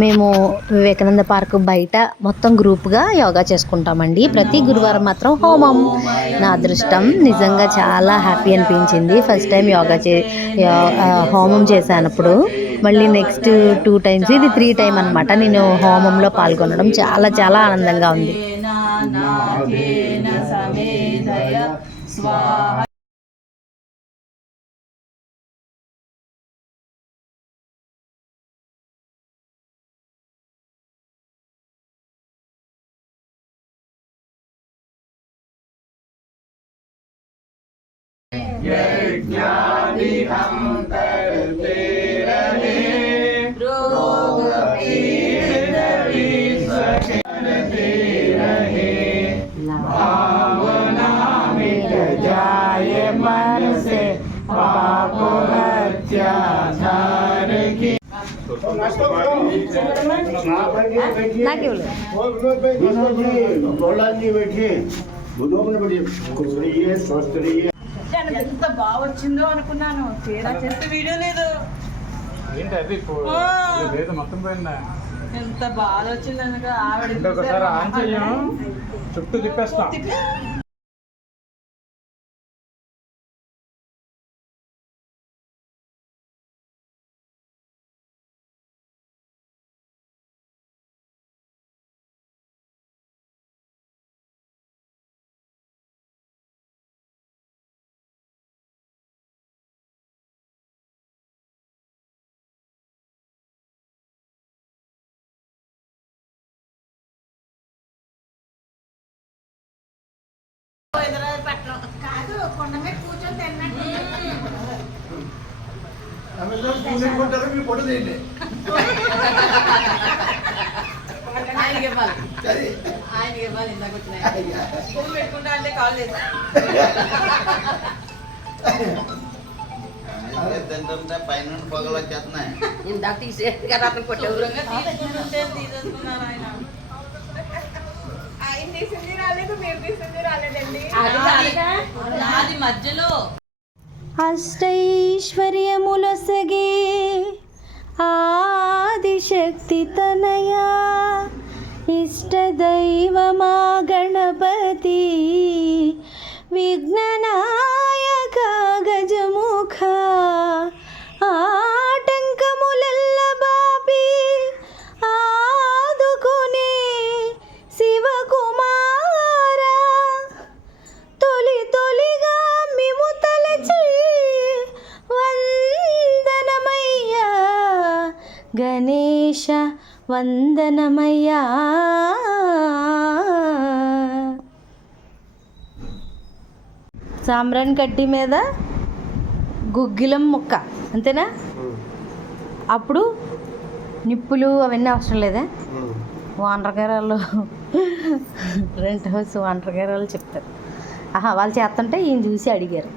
మేము వివేకానంద పార్క్ బయట మొత్తం గ్రూప్గా యోగా చేసుకుంటామండి. ప్రతి గురువారం మాత్రం హోమం. నా అదృష్టం నిజంగా చాలా హ్యాపీ అనిపించింది. ఫస్ట్ టైం హోమం చేశానప్పుడు. మళ్ళీ నెక్స్ట్ 2 టైమ్స్, ఇది 3 టైం అనమాట నేను హోమంలో పాల్గొనడం. చాలా చాలా ఆనందంగా ఉంది. ఎంత బాగా వచ్చిందో అనుకున్నాను. తీరా చేస్తే వీడియో లేదు. మొత్తం పోయిందా? ఎంత బాగా వచ్చింది అనక ఆవిడ చుట్టూ తిప్పేస్తాం. పెట్టుకుంటా అంటే కాల్ చేస్తా. పైన పొగలు వచ్చేస్తున్నాయి. ఇందాక తీసేది కదా అతను కొట్టేవరంగా తీసేసుకున్నారు ఆయన. ఆయన తీసింది రాలేదు, మీరు తీసింది రాలేదండి. నాది మధ్యలో. అష్టైశ్వర్యములొసగే ఆదిశక్తి తనయా ఇష్టదైవమా గణపతి విఘ్ననాయక గజముఖ ఆటంకములెల్ల బాపి ఆదుకునే శివకుమార తొలి తొలిగా మిము తలచి వందనమయ్యా గణేశ వందనమయ్యా. సాంబ్రాణి కడ్డీ మీద గుగ్గిలం ముక్క అంతేనా? అప్పుడు నిప్పులు అవన్నీ అవసరం లేదా? వానరగారాలు రెంట్ హౌస్ వానరగారాలు చెప్తారు. వాళ్ళు చేస్తుంటే ఈయన చూసి అడిగారు.